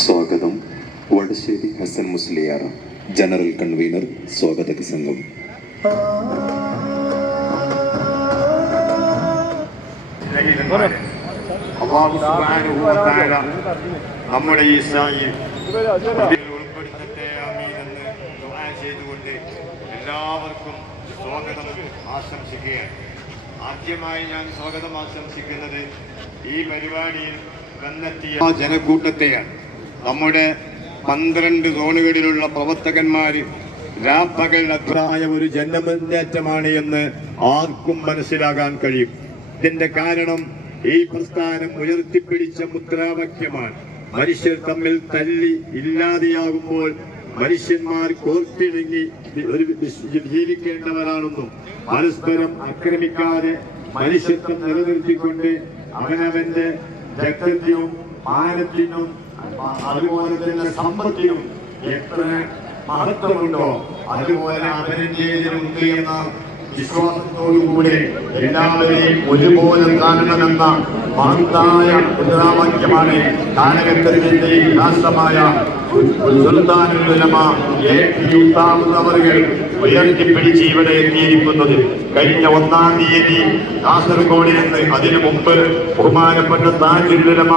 സ്വാഗതം. Vadasseri Hasan Musliyar general convener സ്വാഗത സംഘം നമ്മുടെ ഈ എല്ലാവർക്കും സ്വാഗതം ആശംസിക്കുകയാണ്. ആദ്യമായി ഞാൻ സ്വാഗതം ആശംസിക്കുന്നത് ഈ പരിപാടിയിൽ വന്നെത്തിയ ജനക്കൂട്ടത്തെയാണ്. നമ്മുടെ പന്ത്രണ്ട് സോണുകളിലുള്ള പ്രവർത്തകന്മാർ രാപ്പകൽ അധ്രായ ഒരു ജനമുന്നേറ്റമാണ് എന്ന് ആർക്കും മനസ്സിലാകാൻ കഴിയും. ഇതിന്റെ കാരണം ഈ പ്രസ്ഥാനം ഉയർത്തിപ്പിടിച്ച മുദ്രാവാക്യമാണ്. മനുഷ്യർ തമ്മിൽ തല്ലി ഇല്ലാതെയാകുമ്പോൾ മനുഷ്യന്മാർ കോർത്തിണങ്ങി ഒരു ജീവിക്കേണ്ടവരാണെന്നും പരസ്പരം ആക്രമിക്കാതെ മനുഷ്യത്വം നിലനിർത്തിക്കൊണ്ട് അവനവന്റെ രക്തത്തിനും മാനത്തിനും അതുപോലെ തന്നെ സമ്പത്തിനും എത്ര മഹത്വമുണ്ടോ അതുപോലെ അവനെന്റേതിനുണ്ട് എന്ന വിശ്വാസത്തോടുകൂടെ എല്ലാവരെയും ഒരുപോലെ കാണണമെന്ന മഹത്തായ മുദ്രാവാക്യമാണ് കാലഘട്ടത്തിന്റെ രാഷ്ട്രമായ സുൽത്താനുലമ എ. പി. ഉയർത്തിപ്പിടിച്ച് ഇവിടെ എത്തിയിരിക്കുന്നത് കഴിഞ്ഞ ഒന്നാം തീയതി കാസർഗോഡിൽ നിന്ന് അതിനു മുമ്പ് ബഹുമാനപ്പെട്ട താജുലമ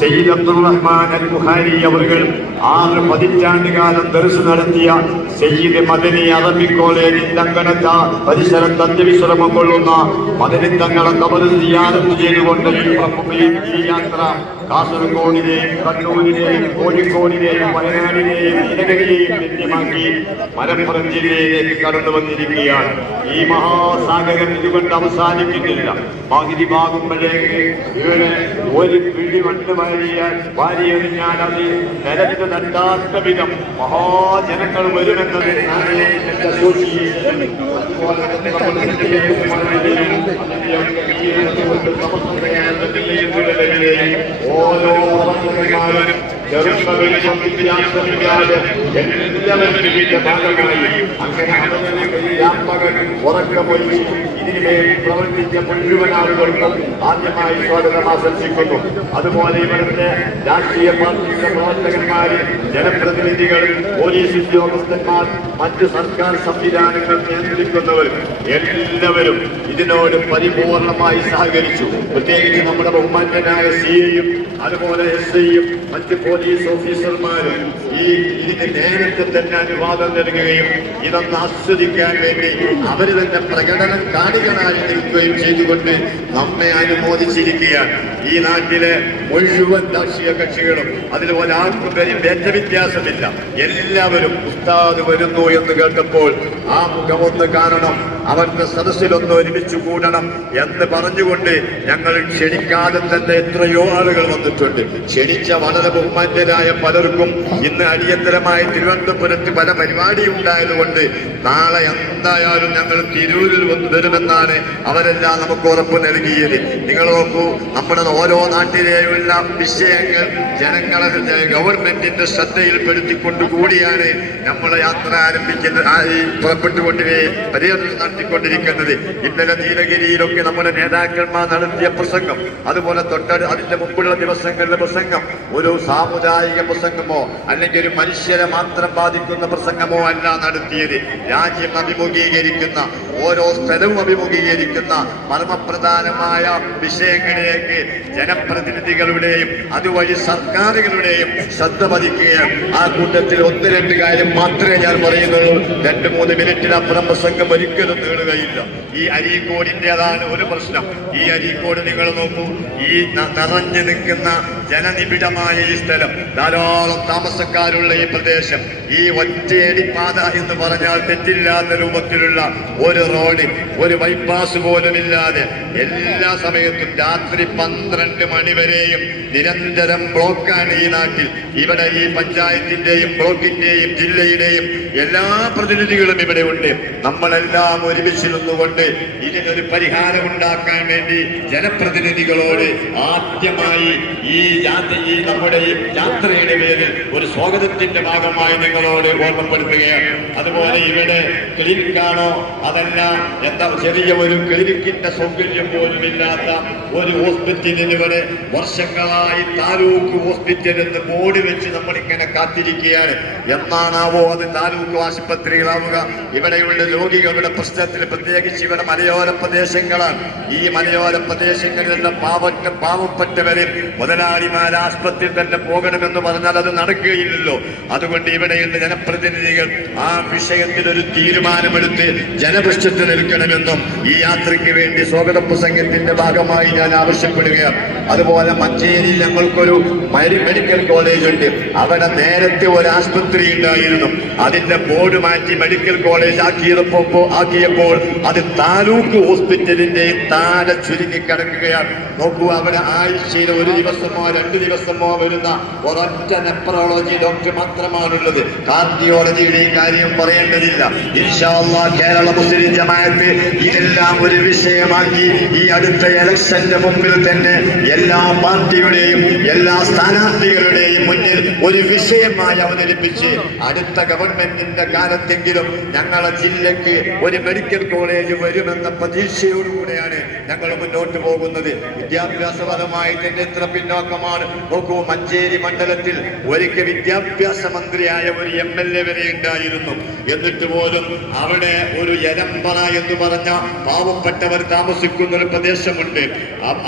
സയ്യിദ് അബ്ദുൾ റഹ്മാൻ അൽ ബുഹാരി അവർകൾ ആറ് പതിറ്റാണ്ട് കാലം ദർസ് നടത്തിയ സയ്യിദ് മദനി അറബി കോളേജിൽ അങ്കണത്ത പരിസരത്ത് അന്ത്യവിശ്രമം കൊള്ളുന്ന മദനി തങ്ങളെ കബർ സിയാറത്ത് ചെയ്തുകൊണ്ട് യാത്ര കാസർഗോഡിനെയും കണ്ണൂരിനെയും കോഴിക്കോടിനെയും വയനാടിനെയും നീലഗിരിയെയും ലഭ്യമാക്കി മലപ്പുറം ജില്ലയിലേക്ക് കടന്നു വന്നിരിക്കുകയാണ്. ഈ മഹാസാഗരം ഇതുകൊണ്ട് അവസാനിക്കുന്നില്ല. പകുതി ഭാഗുമ്പോഴേക്ക് ഇവർ ഒരു പിടി മണ്ണ് വാരിയാൽ ഞാൻ അത് നിലത്ത് തട്ടാത്ത വിധം മഹാജനങ്ങൾ വരുമെന്നത് നാണയത്തിന്റെ ആദ്യമായി സ്വാഗതം ആശംസിക്കുന്നു. അതുപോലെ ഇവിടുത്തെ രാഷ്ട്രീയ പാർട്ടിയുടെ പ്രവർത്തകന്മാർ ജനപ്രതിനിധികൾ പോലീസ് ഉദ്യോഗസ്ഥന്മാർ മറ്റ് സർക്കാർ സംവിധാനങ്ങൾ നിയന്ത്രിക്കുന്നവർ എല്ലാവരും ഇതിനോട് പരിപൂർണമായി സഹകരിച്ചു. പ്രത്യേകിച്ച് നമ്മുടെ ബഹുമാന്യനായ സി ഐയും അതുപോലെ എസ് ഐയും മറ്റ് പോലീസ് ഓഫീസർമാരും ഈ ഇതിന് നേരത്തെ തന്നെ അനുവാദം നൽകുകയും ഇതൊന്ന് ആസ്വദിക്കാൻ വേണ്ടി അവർ തന്നെ പ്രകടനം കാണികളായി നിൽക്കുകയും ചെയ്തുകൊണ്ട് നമ്മെ അനുമോദിച്ചിരിക്കുകയാണ്. ഈ നാട്ടിലെ മുഴുവൻ രാഷ്ട്രീയ കക്ഷികളും അതിൽ ഒരാൾക്കും വരും വ്യത്യാസമില്ല എല്ലാവരും ഉസ്താദ് വരുന്നു എന്ന് കേട്ടപ്പോൾ ആ മുഖമൊന്ന് കാണണം അവരുടെ സദസ്സിലൊന്ന് ഒരുമിച്ച് കൂടണം എന്ന് പറഞ്ഞുകൊണ്ട് ഞങ്ങൾ ക്ഷണിക്കാതെ തന്നെ എത്രയോ ആളുകൾ വന്നിട്ടുണ്ട്. ക്ഷണിച്ച വളരെ ബഹുമാന്യരായ പലർക്കും ഇന്ന് അടിയന്തരമായി തിരുവനന്തപുരത്ത് പല പരിപാടി ഉണ്ടായതുകൊണ്ട് നാളെ എന്തായാലും ഞങ്ങൾ തിരൂരിൽ വന്ന് വരുമെന്നാണ് അവരെല്ലാം നമുക്ക് ഉറപ്പ് നൽകിയത്. നിങ്ങൾ നോക്കൂ നമ്മുടെ ഓരോ നാട്ടിലെയുള്ള വിഷയങ്ങൾ ജനങ്ങളെ ഗവൺമെന്റിന്റെ ശ്രദ്ധയിൽപ്പെടുത്തിക്കൊണ്ട് കൂടിയാണ് നമ്മൾ യാത്ര ആരംഭിക്കുന്നത് പുറപ്പെട്ടുകൊണ്ടിരി പര്യടനം നടത്തിക്കൊണ്ടിരിക്കുന്നത്. ഇന്നലെ നീലഗിരിയിലൊക്കെ നമ്മുടെ നേതാക്കന്മാർ നടത്തിയ പ്രസംഗം അതുപോലെ തൊട്ടടു അതിന്റെ മുമ്പുള്ള ദിവസങ്ങളിലെ പ്രസംഗം. ഒരു സാമുദായിക പ്രസംഗമോ അല്ലെങ്കിൽ ഒരു മനുഷ്യരെ മാത്രം ബാധിക്കുന്ന പ്രസംഗമോ അല്ല നടത്തിയത്. രാജ്യം അഭിമുഖീകരിക്കുന്ന ഓരോ സ്ഥലവും അഭിമുഖീകരിക്കുന്ന മർമ്മപ്രധാനമായ വിഷയങ്ങളിലേക്ക് ജനപ്രതിനിധികളുടെയും അതുവഴി സർക്കാരുകളുടെയും ശ്രദ്ധ പതിക്കുകയാണ്. ആ കൂട്ടത്തിൽ ഒന്ന് രണ്ട് കാര്യം മാത്രമേ ഞാൻ പറയുന്നുള്ളൂ. രണ്ട് മൂന്ന് മിനിറ്റിനപ്പുറം പ്രസംഗം ഒരിക്കലും നീളുകയില്ല. ഈ അരീക്കോടിന്റെതാണ് ഒരു പ്രശ്നം. ഈ അരീക്കോട് നിങ്ങൾ നോക്കൂ. ഈ നിറഞ്ഞു നിൽക്കുന്ന ജനനിബിഡമായ ഈ സ്ഥലം ധാരാളം താമസക്കാരുള്ള ഈ പ്രദേശം ഈ ഒറ്റയടി പാത എന്ന് പറഞ്ഞാൽ തെറ്റില്ലാത്ത രൂപത്തിലുള്ള ഒരു റോഡ് ഒരു ബൈപ്പാസ് പോലും ഇല്ലാതെ എല്ലാ സമയത്തും രാത്രി പന്ത്രണ്ട് മണി വരെയും നിരന്തരം ബ്ലോക്കാണ് ഈ നാട്ടിൽ. ഇവിടെ ഈ പഞ്ചായത്തിന്റെയും ബ്ലോക്കിന്റെയും ജില്ലയുടെയും എല്ലാ പ്രതിനിധികളും ഇവിടെ ഉണ്ട്. നമ്മളെല്ലാം ഒരുമിച്ച് നിന്നുകൊണ്ട് ഇതിനൊരു പരിഹാരം ഉണ്ടാക്കാൻ വേണ്ടി ജനപ്രതിനിധികളോട് ആദ്യമായി ഈ ഈ നമ്മുടെ ഈ യാത്രയുടെ പേരിൽ ഒരു സ്വാഗതത്തിന്റെ ഭാഗമായി നിങ്ങളോട് ഓർമ്മപ്പെടുത്തുകയാണ്. അതുപോലെ ഇവിടെ ക്ലിനിക്കാണോ? അതല്ല എന്താ ചെറിയ ഒരു ക്ലിനിക്കിന്റെ സൗകര്യം പോലും ഇല്ലാത്ത ഒരു ഹോസ്പിറ്റലിന് ഇവിടെ വർഷങ്ങളായി താലൂക്ക് ഹോസ്പിറ്റൽ എന്ന് ബോർഡ് വെച്ച് നമ്മളിങ്ങനെ കാത്തിരിക്കുകയാണ്. എന്നാണാവോ അത് താലൂക്ക് ആശുപത്രികളാവുക ഇവിടെയുള്ള രോഗികളുടെ പ്രശ്നത്തിൽ പ്രത്യേകിച്ച് ഇവിടെ മലയോര പ്രദേശങ്ങളാണ്. ഈ മലയോര പ്രദേശങ്ങളിലുള്ള പാവറ്റ പാവപ്പെട്ടവരെ മുതലാളിമാർ ആസ്പത്രിയിൽ തന്നെ പോകണമെന്ന് പറഞ്ഞാൽ അത് നടക്കുകയില്ലല്ലോ. അതുകൊണ്ട് ഇവിടെയുള്ള ജനപ്രതിനിധികൾ ആ വിഷയത്തിൽ ഒരു തീരുമാനമെടുത്ത് ജനപക്ഷത്ത് നിൽക്കണമെന്നും ഈ യാത്രയ്ക്ക് വേണ്ടി സ്വാഗത പ്രസംഗത്തിന്റെ ഭാഗമായി ഞാൻ ആവശ്യപ്പെടുകയാണ്. അതുപോലെ മഞ്ചേരിയിൽ ഞങ്ങൾക്കൊരു മെഡി- മെഡിക്കൽ കോളേജ് ഉണ്ട്. അവിടെ നേരത്തെ ഒരു ആശുപത്രി ഉണ്ടായിരുന്നു. അതിന്റെ ബോർഡ് മാറ്റി മെഡിക്കൽ കോളേജ് ആക്കിയപ്പോ ആക്കിയപ്പോൾ അത് താലൂക്ക് ഹോസ്പിറ്റലിന്റെ താഴെ ചുരുങ്ങി കിടക്കുകയാണ്. നോക്കൂ അവിടെ ആഴ്ചയിൽ ഒരു ദിവസമോ രണ്ട് ദിവസമോ വരുന്ന ഒരൊറ്റ നെപ്രോളജി ഡോക്ടർ മാത്രമാണുള്ളത്. കാർഡിയോളജിയുടെ കാര്യം പറയേണ്ടതില്ല. കേരള മുസ്ലിം ജമാഅത്ത് ഇതെല്ലാം ഒരു വിഷയമാക്കി ഈ അടുത്ത ഇലക്ഷന്റെ മുമ്പിൽ തന്നെ എല്ലാ പാർട്ടിയുടെയും എല്ലാ സ്ഥാനാർത്ഥികളുടെയും മുന്നിൽ ഒരു വിഷയമായി അവതരിപ്പിച്ച് അടുത്ത ഗവൺമെന്റിന്റെ കാലത്തെങ്കിലും ഞങ്ങളെ ജില്ലക്ക് ഒരു മെഡിക്കൽ കോളേജ് വരുമെന്ന പ്രതീക്ഷയോടുകൂടെയാണ് ഞങ്ങൾ മുന്നോട്ട് പോകുന്നത്. വിദ്യാഭ്യാസപരമായി തന്നെ എത്ര പിന്നോക്കമാണ് നോക്കൂ മഞ്ചേരി മണ്ഡലത്തിൽ ഒരിക്കൽ വിദ്യാഭ്യാസ മന്ത്രിയായ ഒരു എം എൽ എ വരെ ഉണ്ടായിരുന്നു. എന്നിട്ട് പോലും അവിടെ ഒരു എലമ്പറ എന്ന് പറഞ്ഞ പാവപ്പെട്ടവർ താമസിക്കുന്ന ഒരു പ്രദേശമുണ്ട്.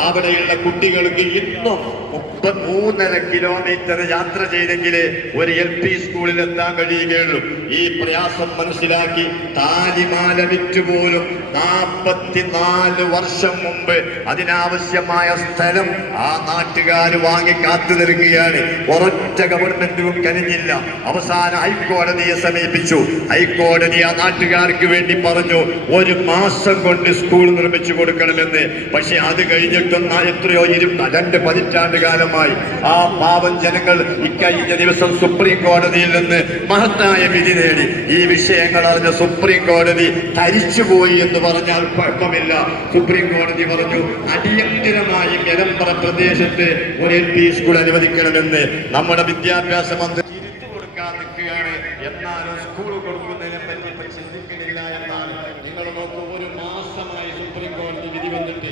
അവിടെയുള്ള കുട്ടികൾക്ക് ഇന്നും മുപ്പത് മൂന്നര കിലോമീറ്റർ യാത്ര ചെയ്തെങ്കിൽ ഒരു എൽ പി സ്കൂളിൽ എത്താൻ കഴിയുകയുള്ളൂ. ഈ പ്രയാസം മനസ്സിലാക്കി താലിമാല വിറ്റുപോലും നാൽപ്പത്തിനാല് വർഷം മുമ്പ് അതിനാവശ്യമായ സ്ഥലം ആ നാട്ടുകാർ വാങ്ങി കാത്തു നിൽക്കുകയാണ്. ഒരൊറ്റ ഗവൺമെന്റും കരിഞ്ഞില്ല അവസാന ഹൈക്കോടതിയെ സമീപിച്ചു. ഹൈക്കോടതി ആ നാട്ടുകാർക്ക് വേണ്ടി പറഞ്ഞു ഒരു മാസം കൊണ്ട് സ്കൂൾ നിർമ്മിച്ചു കൊടുക്കണമെന്ന്. പക്ഷെ അത് കഴിഞ്ഞിട്ടും എത്രയോ ഇരു രണ്ട് പതിറ്റാണ്ട് കാലമായി ആ പാവം ജനങ്ങൾ ഇക്കഴിഞ്ഞ ദിവസം സുപ്രീം കോടതിയിൽ നിന്ന് മഹത്തായ വിധി നേടി. ഈ വിഷയങ്ങൾ അറിഞ്ഞ സുപ്രീം കോടതി തരിച്ചുപോയി എന്ന് പറഞ്ഞാൽ കുഴപ്പമില്ല. സുപ്രീം കോടതി പറഞ്ഞു അടിയന്തിരമായി നിലമ്പറ പ്രദേശത്ത് ഒരു എൽ പി സ്കൂൾ അനുവദിക്കണമെന്ന് നമ്മുടെ വിദ്യാഭ്യാസ മന്ത്രി തിരിച്ചു കൊടുക്കാൻ നിൽക്കുകയാണ്. എന്നാലും സ്കൂൾ കൊടുക്കുന്നതിനെ പറ്റി ചിന്തിക്കുന്നില്ല എന്നാണ്. നിങ്ങൾ നോക്കൂ ഒരു മാസമായി സുപ്രീം കോടതി വിധി വന്നിട്ട്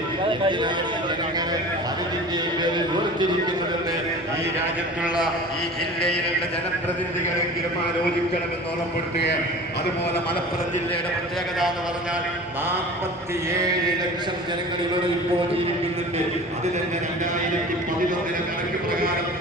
പേരിൽ വേർതിരിക്കുന്നതെന്ന് ഈ രാജ്യത്തുള്ള ഈ ജില്ലയിലുള്ള ജനപ്രതിനിധികളെങ്കിലും ആലോചിക്കണമെന്ന് ഓർമ്മപ്പെടുത്തുകയാണ്. അതുപോലെ മലപ്പുറം ജില്ലയുടെ പ്രത്യേകത എന്ന് പറഞ്ഞാൽ നാൽപ്പത്തിയേഴ് ലക്ഷം ജനങ്ങൾ ഇവിടെ ഇപ്പോൾ ജീവിക്കുന്നുണ്ട്. അതിൽ തന്നെ രണ്ടായിരത്തി പതിനൊന്നിലെ കണക്ക് പ്രകാരം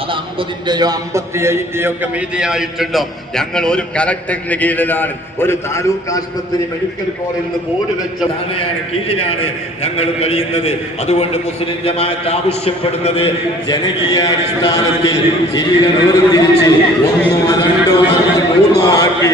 അത് അമ്പതിന്റെയോ അമ്പത്തിയേഴിന്റെയോ ഒക്കെ മീതിയായിട്ടുണ്ടോ? ഞങ്ങൾ ഒരു കലക്ടറിന്റെ കീഴിലാണ്. ഒരു താലൂക്ക് ആശുപത്രി മെഡിക്കൽ കോളേജിൽ നിന്ന് ബോർഡ് വെച്ച ധാരണയാണ് കീഴിലാണ് ഞങ്ങൾ കഴിയുന്നത്. അതുകൊണ്ട് മുസ്ലിം ജമാഅത്ത് ആവശ്യപ്പെടുന്നത് ജനകീയാടിസ്ഥാനത്തിൽ തിരികെ നൂറ് തിരിച്ച് ഒന്നോ രണ്ടോ മൂന്നോ ആക്കി